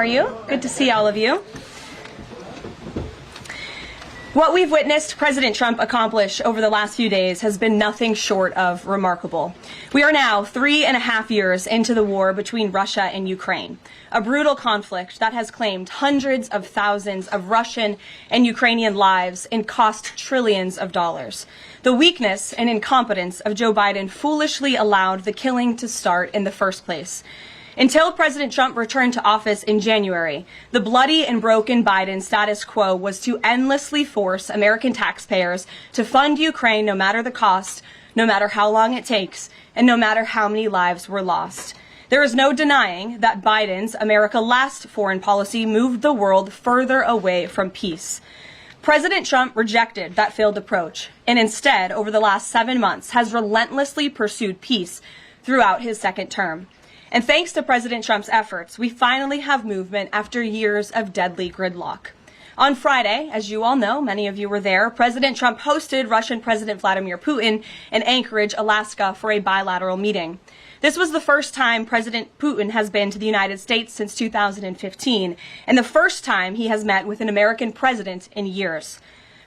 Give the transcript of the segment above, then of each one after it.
are you? Good to see all of you. What we've witnessed President Trump accomplish over the last few days has been nothing short of remarkable. We are now 3.5 years into the war between Russia and Ukraine, a brutal conflict that has claimed hundreds of thousands of Russian and Ukrainian lives and cost trillions of dollars. The weakness and incompetence of Joe Biden foolishly allowed the killing to start in the first place. Until President Trump returned to office in January, the bloody and broken Biden status quo was to endlessly force American taxpayers to fund Ukraine no matter the cost, no matter how long it takes, and no matter how many lives were lost. There is no denying that Biden's America Last foreign policy moved the world further away from peace. President Trump rejected that failed approach and instead, over the last 7 months, has relentlessly pursued peace throughout his second term. And thanks to President Trump's efforts, we finally have movement after years of deadly gridlock. On Friday, as you all know, many of you were there, President Trump hosted Russian President Vladimir Putin in Anchorage, Alaska, for a bilateral meeting. This was the first time President Putin has been to the United States since 2015, and the first time he has met with an American president in years.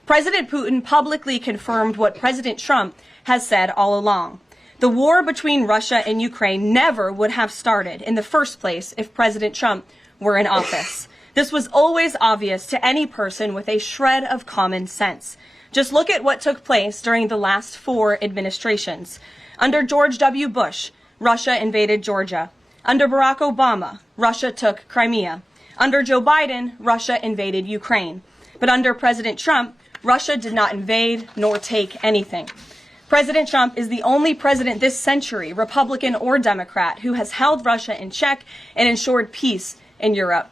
President Putin publicly confirmed what President Trump has said all along. The war between Russia and Ukraine never would have started in the first place if President Trump were in office. This was always obvious to any person with a shred of common sense. Just look at what took place during the last 4 administrations. Under George W. Bush, Russia invaded Georgia. Under Barack Obama, Russia took Crimea. Under Joe Biden, Russia invaded Ukraine. But under President Trump, Russia did not invade nor take anything. President Trump is the only president this century, Republican or Democrat, who has held Russia in check and ensured peace in Europe.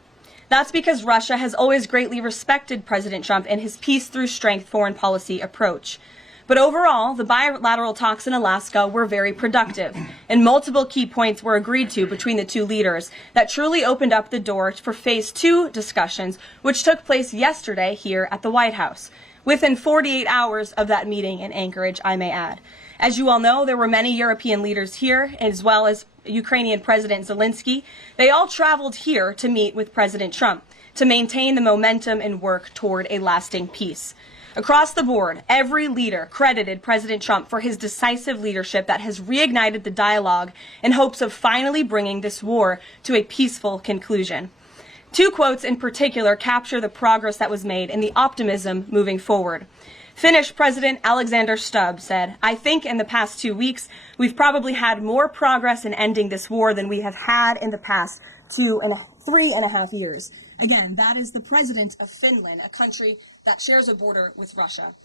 That's because Russia has always greatly respected President Trump and his peace through strength foreign policy approach. But overall, the bilateral talks in Alaska were very productive, and multiple key points were agreed to between the two leaders that truly opened up the door for Phase 2 discussions, which took place yesterday here at the White House. Within 48 hours of that meeting in Anchorage, I may add. As you all know, there were many European leaders here, as well as Ukrainian President Zelensky. They all traveled here to meet with President Trump to maintain the momentum and work toward a lasting peace. Across the board, every leader credited President Trump for his decisive leadership that has reignited the dialogue in hopes of finally bringing this war to a peaceful conclusion. 2 quotes in particular capture the progress that was made and the optimism moving forward. Finnish President Alexander Stubb said, "I think in the past 2 weeks, we've probably had more progress in ending this war than we have had in the past 3.5 years. Again, that is the president of Finland, a country that shares a border with Russia.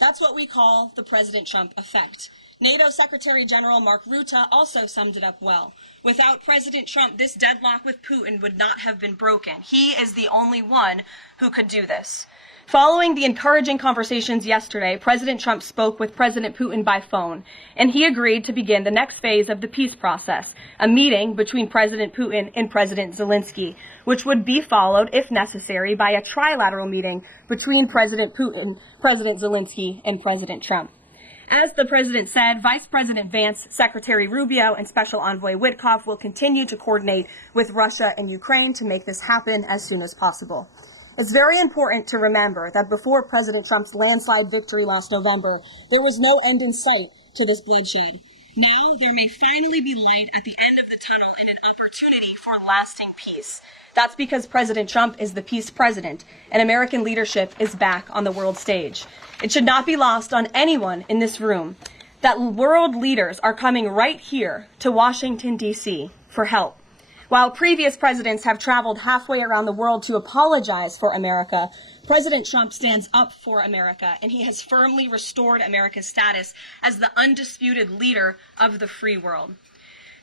That's what we call the President Trump effect. NATO Secretary General Mark Rutte also summed it up well. Without President Trump, this deadlock with Putin would not have been broken. He is the only one who could do this." Following the encouraging conversations yesterday, President Trump spoke with President Putin by phone, and he agreed to begin the next phase of the peace process, a meeting between President Putin and President Zelensky, which would be followed, if necessary, by a trilateral meeting between President Putin, President Zelensky, and President Trump. As the president said, Vice President Vance, Secretary Rubio, and Special Envoy Witkoff will continue to coordinate with Russia and Ukraine to make this happen as soon as possible. It's very important to remember that before President Trump's landslide victory last November, there was no end in sight to this bloodshed. Now there may finally be light at the end of the tunnel and an opportunity for lasting peace. That's because President Trump is the peace president, and American leadership is back on the world stage. It should not be lost on anyone in this room that world leaders are coming right here to Washington, D.C. for help. While previous presidents have traveled halfway around the world to apologize for America, President Trump stands up for America, and he has firmly restored America's status as the undisputed leader of the free world.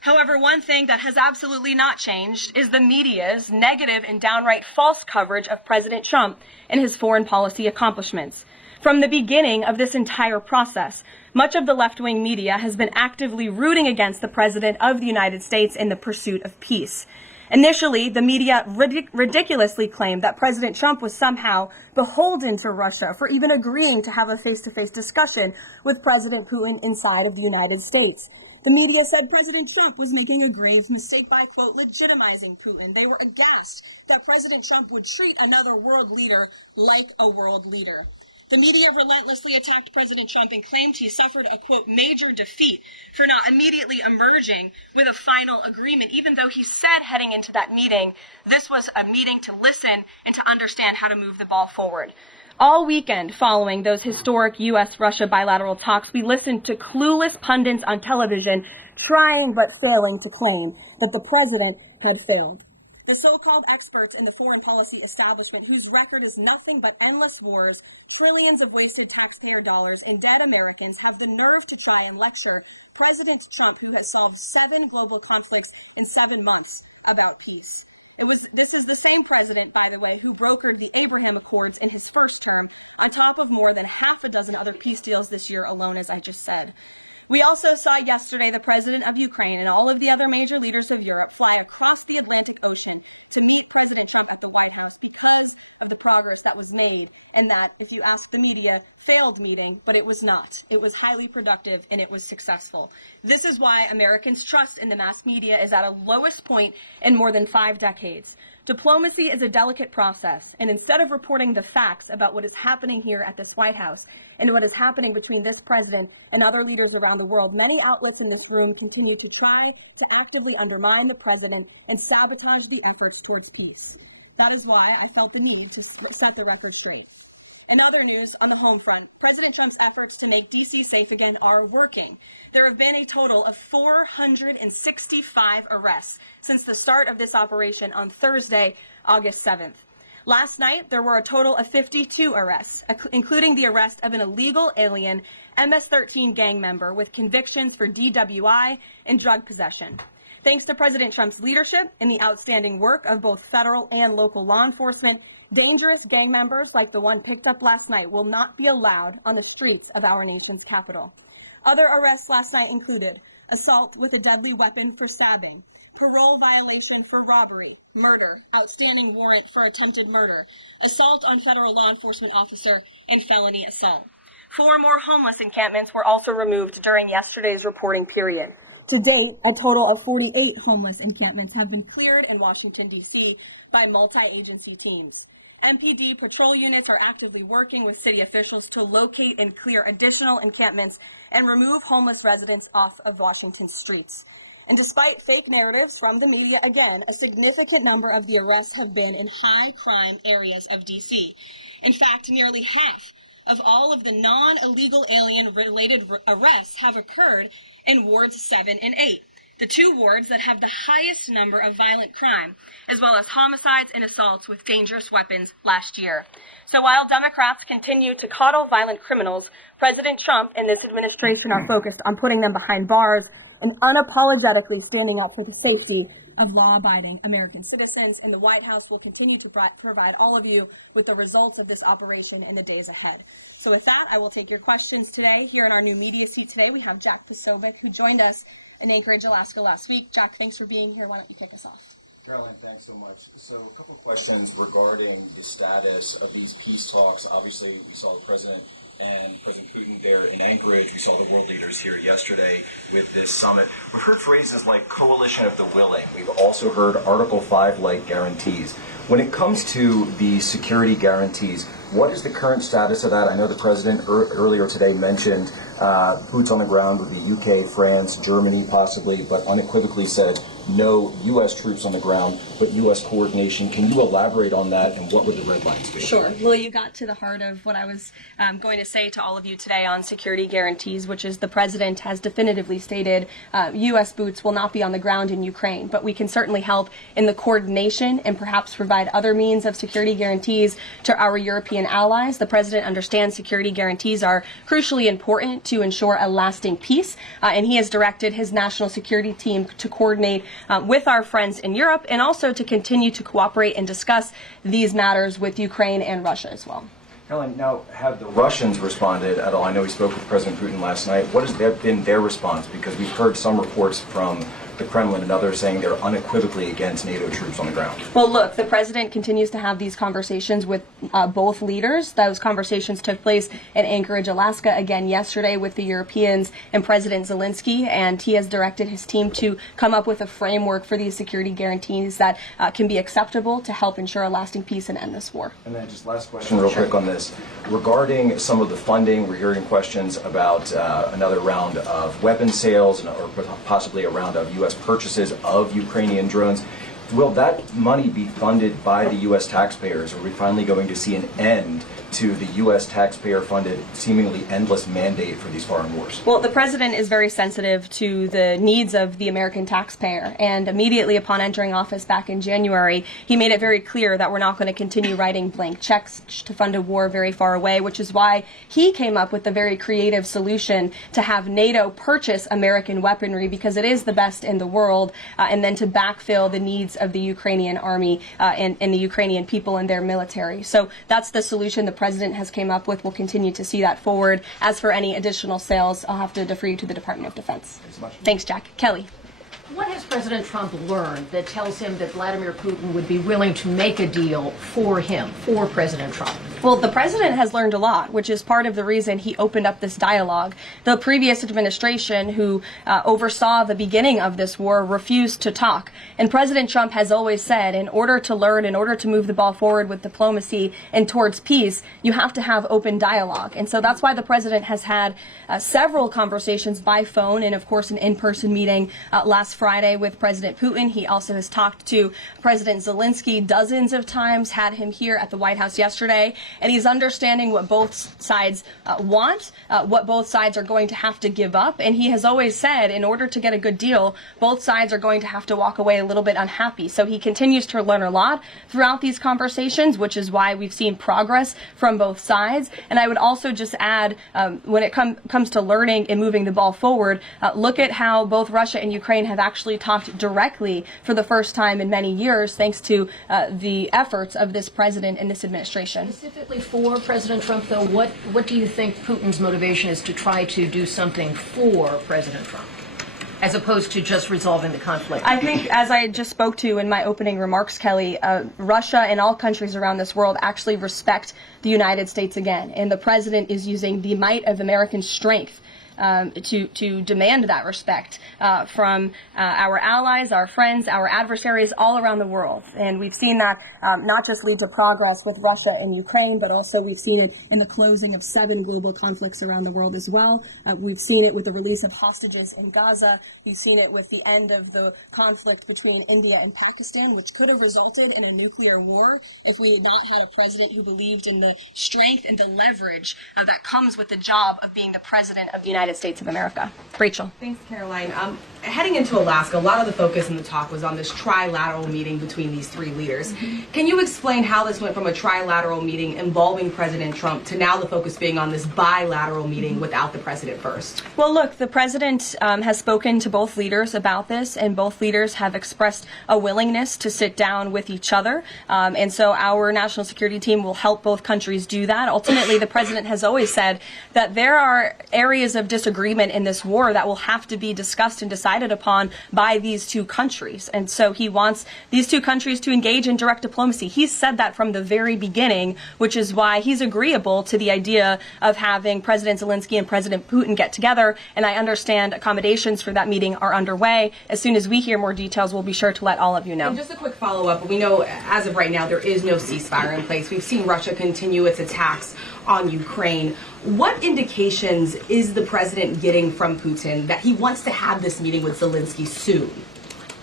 However, one thing that has absolutely not changed is the media's negative and downright false coverage of President Trump and his foreign policy accomplishments. From the beginning of this entire process, much of the left-wing media has been actively rooting against the President of the United States in the pursuit of peace. Initially, the media ridiculously claimed that President Trump was somehow beholden to Russia for even agreeing to have a face-to-face discussion with President Putin inside of the United States. The media said President Trump was making a grave mistake by, quote, legitimizing Putin. They were aghast that President Trump would treat another world leader like a world leader. The media relentlessly attacked President Trump and claimed he suffered a, quote, major defeat for not immediately emerging with a final agreement, even though he said heading into that meeting, this was a meeting to listen and to understand how to move the ball forward. All weekend following those historic U.S.-Russia bilateral talks, we listened to clueless pundits on television trying but failing to claim that the president had failed. The so-called experts in the foreign policy establishment, whose record is nothing but endless wars, trillions of wasted taxpayer dollars, and dead Americans, have the nerve to try and lecture President Trump, who has solved 7 global conflicts in 7 months, about peace. This is the same president, by the way, who brokered the Abraham Accords in his first term, on top of more than half a dozen other peace deals this year, as I just said. We also tried yesterday the president of Ukraine, all of the other major leaders, flying across the Atlantic Ocean to meet President Trump at the White House because of the progress that was made, and that, if you ask the media, failed meeting, but it was not. It was highly productive and it was successful. This is why Americans' trust in the mass media is at a lowest point in more than 5 decades. Diplomacy is a delicate process, and instead of reporting the facts about what is happening here at this White House and what is happening between this president and other leaders around the world, many outlets in this room continue to try to actively undermine the president and sabotage the efforts towards peace. That is why I felt the need to set the record straight. In other news, on the home front, President Trump's efforts to make D.C. safe again are working. There have been a total of 465 arrests since the start of this operation on Thursday, August 7th. Last night, there were a total of 52 arrests, including the arrest of an illegal alien MS-13 gang member with convictions for DWI and drug possession. Thanks to President Trump's leadership and the outstanding work of both federal and local law enforcement, dangerous gang members like the one picked up last night will not be allowed on the streets of our nation's capital. Other arrests last night included assault with a deadly weapon for stabbing, parole violation for robbery, murder, outstanding warrant for attempted murder, assault on federal law enforcement officer, and felony assault. 4 more homeless encampments were also removed during yesterday's reporting period. To date, a total of 48 homeless encampments have been cleared in Washington, D.C. by multi-agency teams. MPD patrol units are actively working with city officials to locate and clear additional encampments and remove homeless residents off of Washington's streets. And despite fake narratives from the media, again, a significant number of the arrests have been in high-crime areas of D.C. In fact, nearly half of all of the non-illegal alien-related arrests have occurred in wards 7 and 8, the 2 wards that have the highest number of violent crime, as well as homicides and assaults with dangerous weapons last year. So while Democrats continue to coddle violent criminals, President Trump and this administration are focused on putting them behind bars and unapologetically standing up for the safety of law-abiding American citizens, and the White House will continue to provide all of you with the results of this operation in the days ahead. So with that, I will take your questions today. Here in our new media seat today, we have Jack Posobiec, who joined us in Anchorage, Alaska last week. Jack, thanks for being here. Why don't you kick us off? Karoline, thanks so much. So a couple of questions regarding the status of these peace talks. Obviously, we saw the President and President Putin there in Anchorage. We saw the world leaders here yesterday with this summit. We've heard phrases like coalition of the willing. We've also heard Article 5-like guarantees. When it comes to the security guarantees, what is the current status of that? I know the President earlier today mentioned boots on the ground with the UK, France, Germany possibly, but unequivocally said no U.S. troops on the ground, but U.S. coordination. Can you elaborate on that, and what would the red lines be? Sure. Well, you got to the heart of what I was going to say to all of you today on security guarantees, which is the President has definitively stated U.S. boots will not be on the ground in Ukraine, but we can certainly help in the coordination and perhaps provide other means of security guarantees to our European allies. The President understands security guarantees are crucially important to ensure a lasting peace, and he has directed his national security team to coordinate with our friends in Europe and also to continue to cooperate and discuss these matters with Ukraine and Russia as well. Karoline, now, have the Russians responded at all? I know we spoke with President Putin last night. What has been their response? Because we've heard some reports from the Kremlin and others saying they're unequivocally against NATO troops on the ground. Well, look, the president continues to have these conversations with both leaders. Those conversations took place in Anchorage, Alaska, again yesterday with the Europeans and President Zelensky, and he has directed his team to come up with a framework for these security guarantees that can be acceptable to help ensure a lasting peace and end this war. And then just last question real quick on this. Regarding some of the funding, we're hearing questions about another round of weapon sales or possibly a round of U.S. purchases of Ukrainian drones. Will that money be funded by the U.S. taxpayers? Are we finally going to see an end to the U.S. taxpayer-funded, seemingly endless mandate for these foreign wars? Well, the president is very sensitive to the needs of the American taxpayer, and immediately upon entering office back in January, he made it very clear that we're not going to continue writing blank checks to fund a war very far away, which is why he came up with the very creative solution to have NATO purchase American weaponry, because it is the best in the world, and then to backfill the needs of the Ukrainian army and the Ukrainian people and their military. So that's the solution the president has came up with. We'll continue to see that forward. As for any additional sales, I'll have to defer you to the Department of Defense. Thanks so much. Thanks, Jack. Kelly. What has President Trump learned that tells him that Vladimir Putin would be willing to make a deal for him, for President Trump? Well, the president has learned a lot, which is part of the reason he opened up this dialogue. The previous administration, who oversaw the beginning of this war, refused to talk. And President Trump has always said, in order to learn, in order to move the ball forward with diplomacy and towards peace, you have to have open dialogue. And so that's why the president has had several conversations by phone and, of course, an in-person meeting last Friday with President Putin. He also has talked to President Zelensky dozens of times, had him here at the White House yesterday, and he's understanding what both sides want, what both sides are going to have to give up. And he has always said, in order to get a good deal, both sides are going to have to walk away a little bit unhappy. So he continues to learn a lot throughout these conversations, which is why we've seen progress from both sides. And I would also just add, when it comes to learning and moving the ball forward, look at how both Russia and Ukraine have actually talked directly for the first time in many years, thanks to the efforts of this president and this administration. Specifically for President Trump, though, what do you think Putin's motivation is to try to do something for President Trump, as opposed to just resolving the conflict? I think, as I just spoke to in my opening remarks, Kelly, Russia and all countries around this world actually respect the United States again. And the president is using the might of American strength to demand that respect from our allies, our friends, our adversaries all around the world. And we've seen that not just lead to progress with Russia and Ukraine, but also we've seen it in the closing of 7 global conflicts around the world as well. We've seen it with the release of hostages in Gaza. We've seen it with the end of the conflict between India and Pakistan, which could have resulted in a nuclear war if we had not had a president who believed in the strength and the leverage that comes with the job of being the president of the United States of America. Rachel. Thanks, Caroline. Heading into Alaska, a lot of the focus in the talk was on this trilateral meeting between these 3 leaders. Can you explain how this went from a trilateral meeting involving President Trump to now the focus being on this bilateral meeting without the president first? Well, look, the president has spoken to both leaders about this, and both leaders have expressed a willingness to sit down with each other. And so our national security team will help both countries do that. Ultimately, the president has always said that there are areas of disagreement in this war that will have to be discussed and decided upon by these 2 countries. And so he wants these 2 countries to engage in direct diplomacy. He's said that from the very beginning, which is why he's agreeable to the idea of having President Zelensky and President Putin get together. And I understand accommodations for that meeting are underway. As soon as we hear more details, we'll be sure to let all of you know. And just a quick follow-up. We know as of right now there is no ceasefire in place. We've seen Russia continue its attacks on Ukraine. What indications is the president getting from Putin that he wants to have this meeting with Zelensky soon?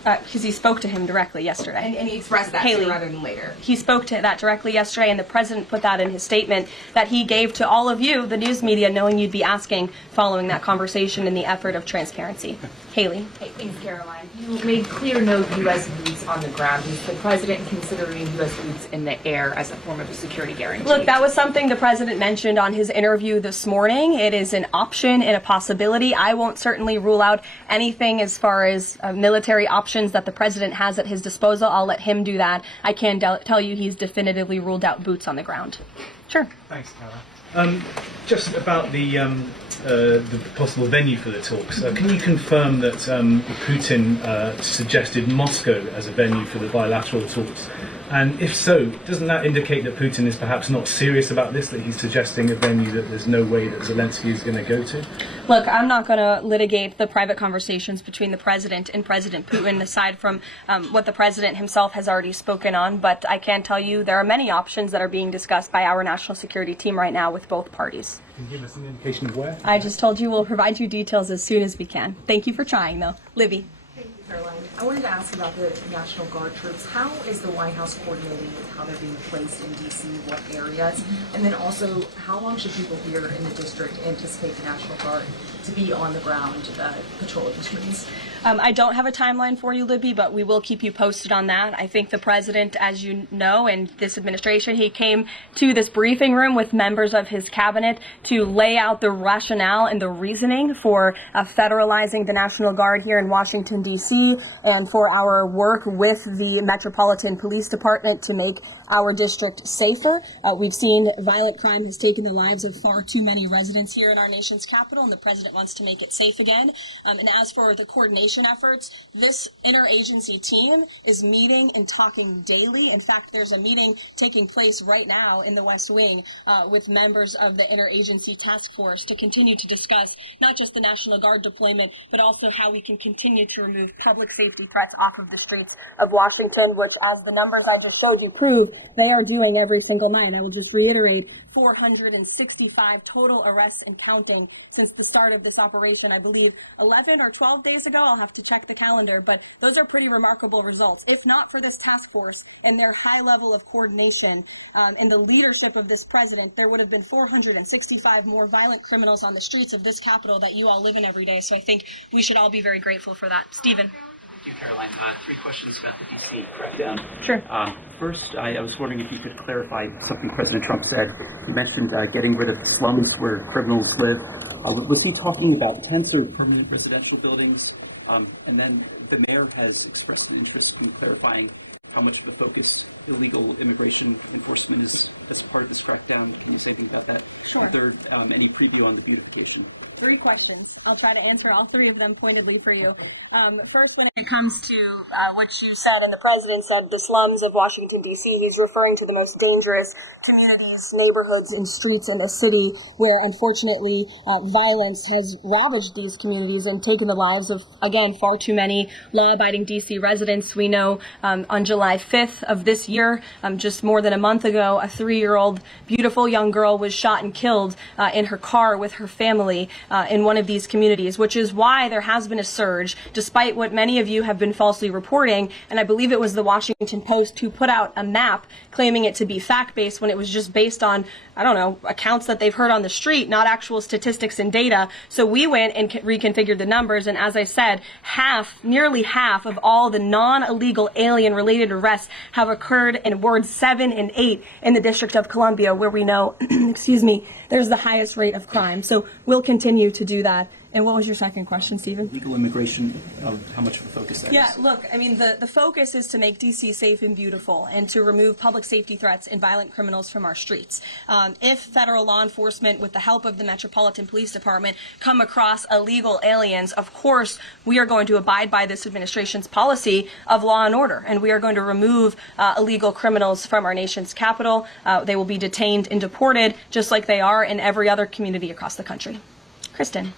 Because he spoke to him directly yesterday. And he expressed that Haley, sooner rather than later. He spoke to that directly yesterday, and the president put that in his statement that he gave to all of you, the news media, knowing you'd be asking following that conversation in the effort of transparency. Haley. Hey, thanks, Caroline. You made clear no U.S. boots on the ground. Is the president considering U.S. boots in the air as a form of a security guarantee? Look, that was something the president mentioned on his interview this morning. It is an option and a possibility. I won't certainly rule out anything as far as military options that the president has at his disposal. I'll let him do that. I can tell you he's definitively ruled out boots on the ground. Sure. Thanks, Tyler. Just about the possible venue for the talks. Can you confirm that Putin suggested Moscow as a venue for the bilateral talks? And if so, doesn't that indicate that Putin is perhaps not serious about this, that he's suggesting a venue that there's no way that Zelensky is going to go to? Look, I'm not going to litigate the private conversations between the president and President Putin, aside from what the president himself has already spoken on. But I can tell you there are many options that are being discussed by our national security team right now with both parties. Can you give us an indication of where? I just told you we'll provide you details as soon as we can. Thank you for trying, though. Libby. Thank you, Caroline. I wanted to ask about the National Guard troops. How is the White House coordinating with how they're being placed in D.C., what areas? And then also, how long should people here in the district anticipate the National Guard to be on the ground patrolling the streets? I don't have a timeline for you, Libby, but we will keep you posted on that. I think the president, as you know, and this administration, he came to this briefing room with members of his cabinet to lay out the rationale and the reasoning for federalizing the National Guard here in Washington, D.C., and for our work with the Metropolitan Police Department to make our district safer. We've seen violent crime has taken the lives of far too many residents here in our nation's capital, and the president wants to make it safe again. And as for the coordination efforts, this interagency team is meeting and talking daily. In fact, there's a meeting taking place right now in the West Wing with members of the interagency task force to continue to discuss not just the National Guard deployment, but also how we can continue to remove public safety threats off of the streets of Washington, which, as the numbers I just showed you prove, they are doing every single night. I will just reiterate, 465 total arrests and counting since the start of this operation. I believe 11 or 12 days ago, I'll have to check the calendar, but those are pretty remarkable results. If not for this task force and their high level of coordination and the leadership of this president, there would have been 465 more violent criminals on the streets of this capital that you all live in every day. So I think we should all be very grateful for that. Stephen. Thank you, Caroline. Three questions about the D.C. crackdown. Sure. First, I was wondering if you could clarify something President Trump said. He mentioned getting rid of the slums where criminals live. Was he talking about tents or permanent residential buildings? And then the mayor has expressed an interest in clarifying how much of the focus illegal immigration enforcement is as part of this crackdown. Can you say anything about that? Sure. Third, any preview on the beautification? Three questions. I'll try to answer all three of them pointedly for you. First, when it comes to what you said, and the president said, the slums of Washington, D.C., he's referring to the most dangerous communities, neighborhoods, and streets in the city where, unfortunately, violence has ravaged these communities and taken the lives of, again, far too many law-abiding D.C. residents. We know on July 5th of this year, just more than a month ago, a 3-year-old beautiful young girl was shot and killed in her car with her family in one of these communities, which is why there has been a surge, despite what many of you have been falsely reporting. And I believe it was the Washington Post who put out a map claiming it to be fact-based when it was just based on, I don't know, accounts that they've heard on the street, not actual statistics and data. So we went and reconfigured the numbers. And as I said, nearly half of all the non-illegal alien-related arrests have occurred in wards 7 and 8 in the District of Columbia, where we know, excuse me, there's the highest rate of crime. So we'll continue to do that. And what was your second question, Stephen? Legal immigration, how much of a focus that is? Yeah, look, I mean, the focus is to make D.C. safe and beautiful and to remove public safety threats and violent criminals from our streets. If federal law enforcement, with the help of the Metropolitan Police Department, come across illegal aliens, of course, we are going to abide by this administration's policy of law and order, and we are going to remove illegal criminals from our nation's capital. They will be detained and deported, just like they are in every other community across the country. Kristen.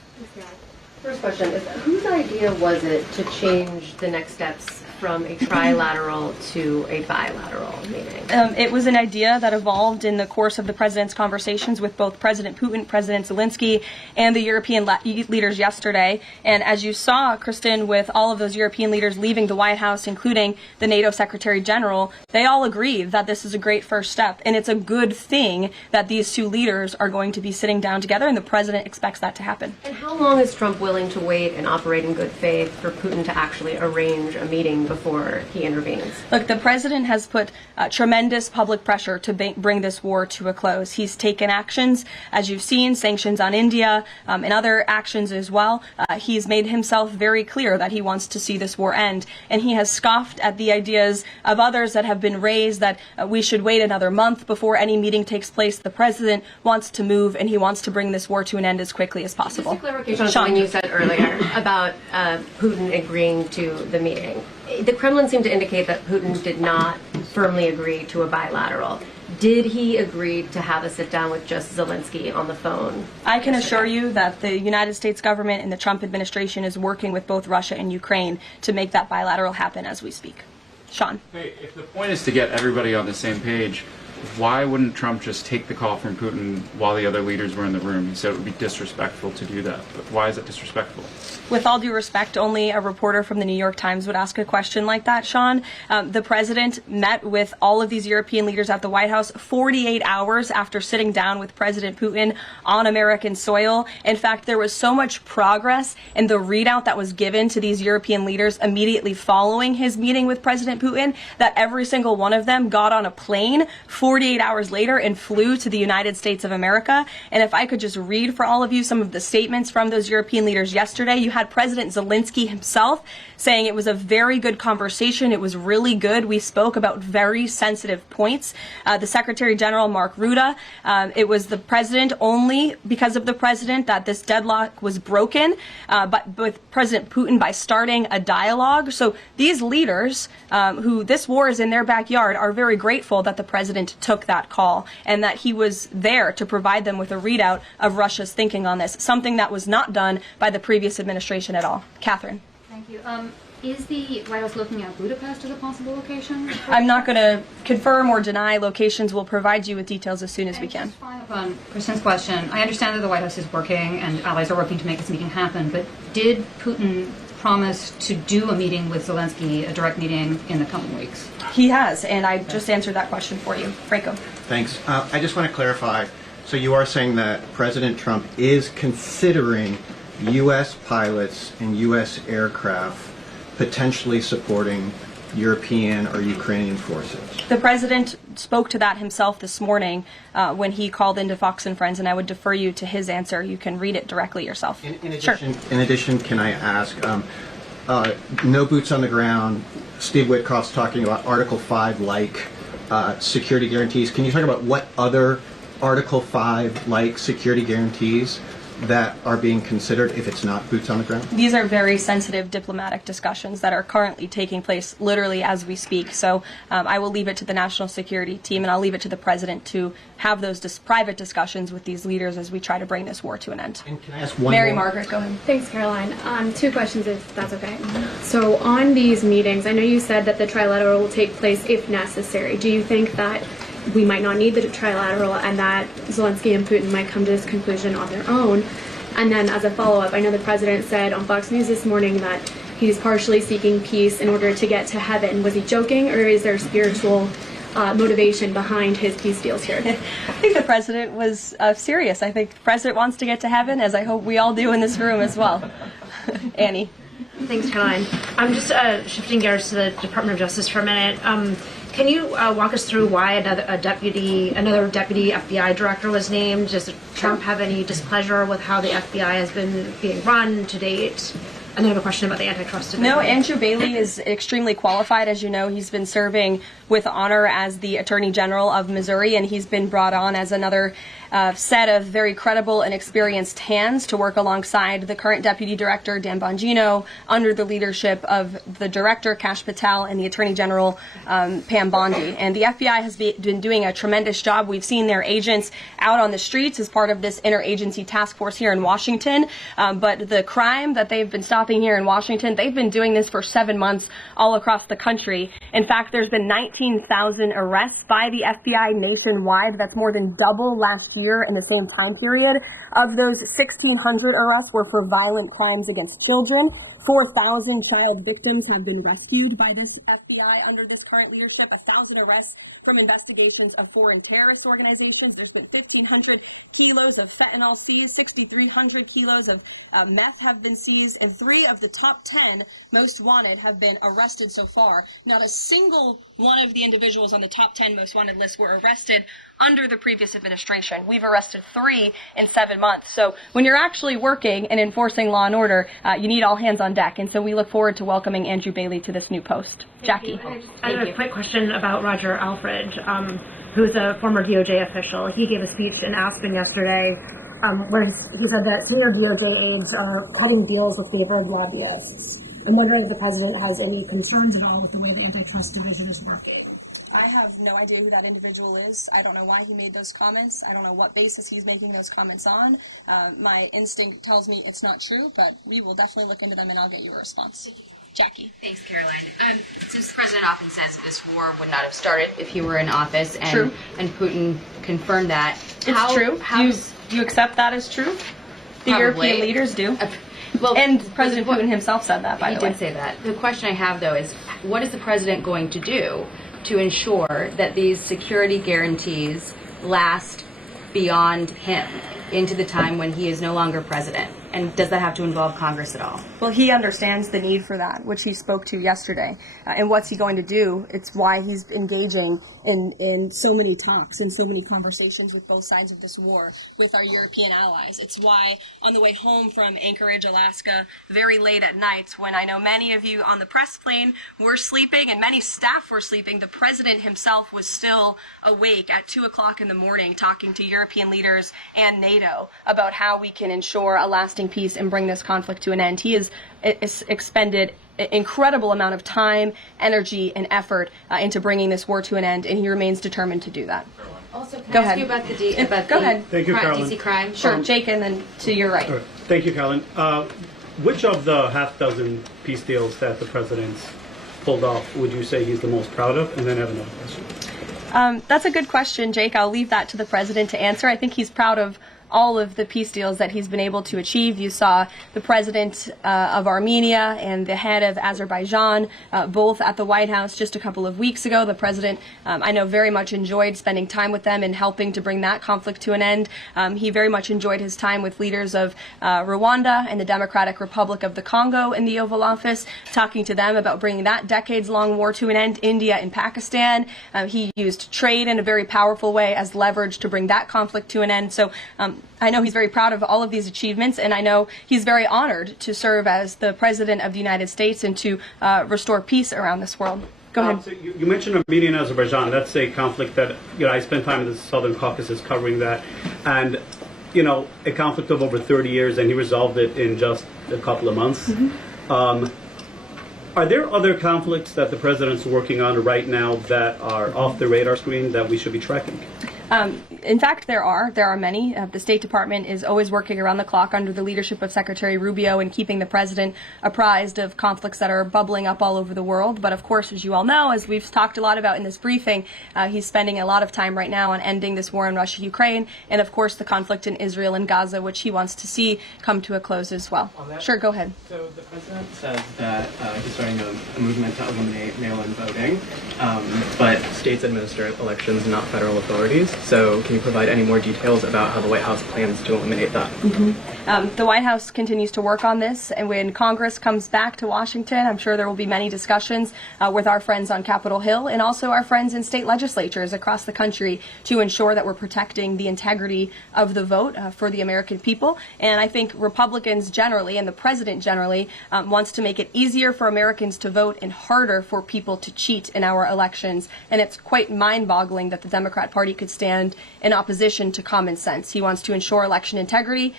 First question is, whose idea was it to change the next steps from a trilateral to a bilateral meeting? It was an idea that evolved in the course of the president's conversations with both President Putin, President Zelensky, and the European leaders yesterday. And as you saw, Kristen, with all of those European leaders leaving the White House, including the NATO Secretary General, they all agreed that this is a great first step. And it's a good thing that these two leaders are going to be sitting down together, and the president expects that to happen. And how long is Trump willing to wait and operate in good faith for Putin to actually arrange a meeting before he intervenes? Look, the president has put tremendous public pressure to bring this war to a close. He's taken actions, as you've seen, sanctions on India and other actions as well. He's made himself very clear that he wants to see this war end, and he has scoffed at the ideas of others that have been raised that we should wait another month before any meeting takes place. The president wants to move, and he wants to bring this war to an end as quickly as possible. Just a clarification on something you said earlier about Putin agreeing to the meeting. The Kremlin seemed to indicate that Putin did not firmly agree to a bilateral. Did he agree to have a sit-down with just Zelensky on the phone? I can assure you that the United States government and the Trump administration is working with both Russia and Ukraine to make that bilateral happen as we speak. Sean. Hey, if the point is to get everybody on the same page, why wouldn't Trump just take the call from Putin while the other leaders were in the room? He said it would be disrespectful to do that. But why is it disrespectful? With all due respect, only a reporter from the New York Times would ask a question like that, Sean. The president met with all of these European leaders at the White House 48 hours after sitting down with President Putin on American soil. In fact, there was so much progress in the readout that was given to these European leaders immediately following his meeting with President Putin that every single one of them got on a plane 48 hours later and flew to the United States of America. And if I could just read for all of you some of the statements from those European leaders yesterday, you had President Zelensky himself saying it was a very good conversation. It was really good. We spoke about very sensitive points. The Secretary General, Mark Rutte, it was the president, only because of the president, that this deadlock was broken, but with President Putin by starting a dialogue. So these leaders, who this war is in their backyard, are very grateful that the president took that call and that he was there to provide them with a readout of Russia's thinking on this, something that was not done by the previous administration at all. Catherine. Thank you. Is the White House looking at Budapest as a possible location? I'm not going to confirm or deny locations. We'll provide you with details as soon as we can. Just following up on Kristen's question, I understand that the White House is working and allies are working to make this meeting happen, but did Putin promise to do a meeting with Zelensky, a direct meeting, in the coming weeks? He has, and I just answered that question for you. Franco. Thanks. I just want to clarify. So you are saying that President Trump is considering U.S. pilots and U.S. aircraft potentially supporting European or Ukrainian forces? The president spoke to that himself this morning when he called into Fox and Friends, and I would defer you to his answer. You can read it directly yourself. In addition, can I ask, no boots on the ground, Steve Witkoff's talking about Article 5-like security guarantees. Can you talk about what other Article 5-like security guarantees that are being considered if it's not boots on the ground? These are very sensitive diplomatic discussions that are currently taking place literally as we speak. So I will leave it to the national security team, and I'll leave it to the president to have those private discussions with these leaders as we try to bring this war to an end. And can I ask one Mary more? Margaret, go ahead. Thanks, Caroline. Two questions, if that's okay. So on these meetings, I know you said that the trilateral will take place if necessary. Do you think that we might not need the trilateral and that Zelensky and Putin might come to this conclusion on their own? And then as a follow-up, I know the president said on Fox News this morning that he's partially seeking peace in order to get to heaven. Was he joking, or is there spiritual motivation behind his peace deals here? I think the president was serious. I think the president wants to get to heaven, as I hope we all do in this room as well. Annie. Thanks, Caroline. I'm just shifting gears to the Department of Justice for a minute. Can you walk us through why another deputy FBI director was named? Does Trump have any displeasure with how the FBI has been being run to date? And then I have a question about the antitrust division. No, Andrew Bailey is extremely qualified. As you know, he's been serving with honor as the Attorney General of Missouri, and he's been brought on as another set of very credible and experienced hands to work alongside the current Deputy Director, Dan Bongino, under the leadership of the Director, Kash Patel, and the Attorney General, Pam Bondi. And the FBI has been doing a tremendous job. We've seen their agents out on the streets as part of this interagency task force here in Washington. But the crime that they've been stopping here in Washington, they've been doing this for 7 months all across the country. In fact, there's been 19,000 arrests by the FBI nationwide. That's more than double last year in the same time period. Of those, 1,600 arrests were for violent crimes against children. 4,000 child victims have been rescued by this FBI under this current leadership, 1,000 arrests from investigations of foreign terrorist organizations. There's been 1,500 kilos of fentanyl seized, 6,300 kilos of meth have been seized, and 3 of the top 10 most wanted have been arrested so far. Not a single one of the individuals on the top 10 most wanted list were arrested under the previous administration. We've arrested 3 in 7 months. So when you're actually working and enforcing law and order, you need all hands on deck. And so we look forward to welcoming Andrew Bailey to this new post. Jackie. I have a quick question about Roger Alfred, who's a former DOJ official. He gave a speech in Aspen yesterday where he said that senior DOJ aides are cutting deals with favored lobbyists. I'm wondering if the president has any concerns at all with the way the antitrust division is working. I have no idea who that individual is. I don't know why he made those comments. I don't know what basis he's making those comments on. My instinct tells me it's not true, but we will definitely look into them and I'll get you a response. Jackie. Thanks, Karoline. Since the president often says that this war would not have started if he were in office, and True. and Putin confirmed that. It's true. Do you accept that as true? The Probably. European leaders do. Well, and President Putin himself said that, by the way. He did say that. The question I have, though, is what is the president going to do to ensure that these security guarantees last beyond him into the time when he is no longer president? And does that have to involve Congress at all? Well, he understands the need for that, which he spoke to yesterday. And what's he going to do? It's why he's engaging in so many talks and so many conversations with both sides of this war with our European allies. It's why on the way home from Anchorage, Alaska, very late at night, when I know many of you on the press plane were sleeping and many staff were sleeping, the president himself was still awake at 2 o'clock in the morning talking to European leaders and NATO about how we can ensure a lasting peace and bring this conflict to an end. He has expended an incredible amount of time, energy, and effort into bringing this war to an end, and he remains determined to do that. Also, can Go I ask ahead. you about the Go ahead. Thank you, Caroline. DC crime? Sure, Jake, and then to your right. All right. Thank you, Caroline. Which of the half-dozen peace deals that the president's pulled off would you say he's the most proud of? And then I have another question. That's a good question, Jake. I'll leave that to the president to answer. I think he's proud of all of the peace deals that he's been able to achieve. You saw the president of Armenia and the head of Azerbaijan both at the White House just a couple of weeks ago. The president, I know, very much enjoyed spending time with them and helping to bring that conflict to an end. He very much enjoyed his time with leaders of Rwanda and the Democratic Republic of the Congo in the Oval Office, talking to them about bringing that decades-long war to an end. India and Pakistan. He used trade in a very powerful way as leverage to bring that conflict to an end. So I know he's very proud of all of these achievements, and I know he's very honored to serve as the President of the United States and to restore peace around this world. Go ahead. So you mentioned Armenia and Azerbaijan. That's a conflict that, I spent time in the Southern Caucasus covering that. And, a conflict of over 30 years, and he resolved it in just a couple of months. Mm-hmm. Are there other conflicts that the president's working on right now that are off the radar screen that we should be tracking? In fact, there are many. The State Department is always working around the clock under the leadership of Secretary Rubio and keeping the president apprised of conflicts that are bubbling up all over the world. But of course, as you all know, as we've talked a lot about in this briefing, he's spending a lot of time right now on ending this war in Russia-Ukraine and, of course, the conflict in Israel and Gaza, which he wants to see come to a close as well. Sure, go ahead. So the president says that he's starting a movement to eliminate mail-in voting, but states administer elections, not federal authorities. So can you provide any more details about how the White House plans to eliminate that? Mm-hmm. The White House continues to work on this, and when Congress comes back to Washington, I'm sure there will be many discussions with our friends on Capitol Hill and also our friends in state legislatures across the country to ensure that we're protecting the integrity of the vote for the American people. And I think Republicans generally, and the president generally, wants to make it easier for Americans to vote and harder for people to cheat in our elections. And it's quite mind-boggling that the Democrat Party could stand in opposition to common sense. He wants to ensure election integrity.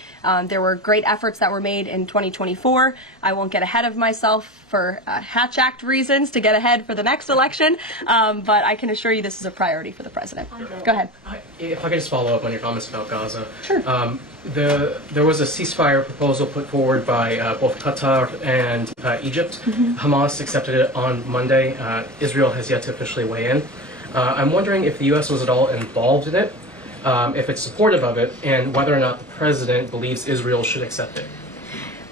There were great efforts that were made in 2024. I won't get ahead of myself for Hatch Act reasons to get ahead for the next election, but I can assure you this is a priority for the president. Go ahead. If I could just follow up on your comments about Gaza. Sure. There was a ceasefire proposal put forward by both Qatar and Egypt. Mm-hmm. Hamas accepted it on Monday. Israel has yet to officially weigh in. I'm wondering if the U.S. was at all involved in it, if it's supportive of it, and whether or not the president believes Israel should accept it.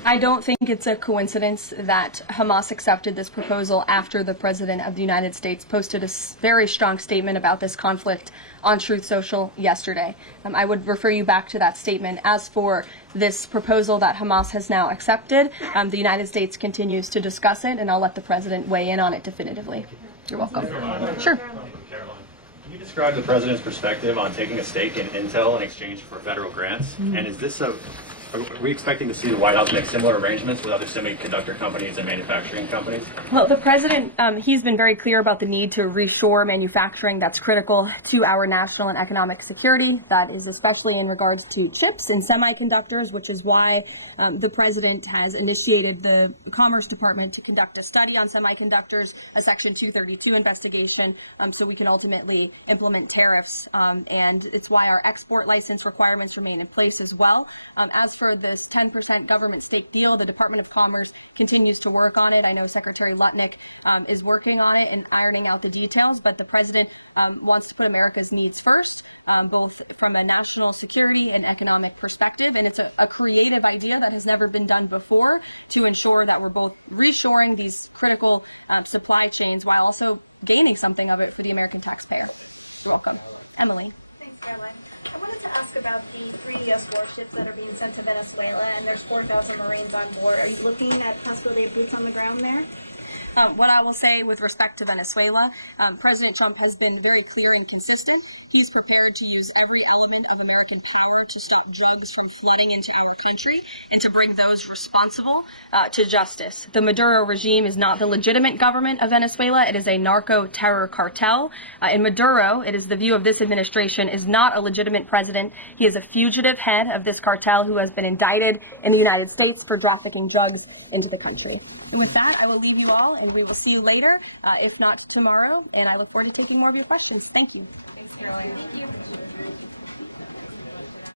I don't think it's a coincidence that Hamas accepted this proposal after the President of the United States posted a very strong statement about this conflict on Truth Social yesterday. I would refer you back to that statement. As for this proposal that Hamas has now accepted, the United States continues to discuss it, and I'll let the President weigh in on it definitively. You're welcome. Sure. Can you describe the President's perspective on taking a stake in Intel in exchange for federal grants? And is this are we expecting to see the White House make similar arrangements with other semiconductor companies and manufacturing companies? Well, the President, he's been very clear about the need to reshore manufacturing that's critical to our national and economic security. That is especially in regards to chips and semiconductors, which is why the President has initiated the Commerce Department to conduct a study on semiconductors, a Section 232 investigation, so we can ultimately implement tariffs. And it's why our export license requirements remain in place as well. As for this 10% government stake deal, the Department of Commerce continues to work on it. I know Secretary Lutnick is working on it and ironing out the details, but the President wants to put America's needs first, both from a national security and economic perspective. And it's a creative idea that has never been done before to ensure that we're both reshoring these critical supply chains while also gaining something of it for the American taxpayer. You're welcome. Emily. Thanks, Caroline. I wanted to ask about the 3 U.S. warships that are being sent to Venezuela, and there's 4,000 Marines on board. Are you looking at possibility of boots on the ground there? What I will say with respect to Venezuela, President Trump has been very clear and consistent. He's prepared to use every element of American power to stop drugs from flooding into our country and to bring those responsible to justice. The Maduro regime is not the legitimate government of Venezuela. It is a narco-terror cartel. In Maduro, it is the view of this administration, is not a legitimate president. He is a fugitive head of this cartel who has been indicted in the United States for trafficking drugs into the country. And with that, I will leave you all, and we will see you later, if not tomorrow, and I look forward to taking more of your questions. Thank you. Thanks, Caroline.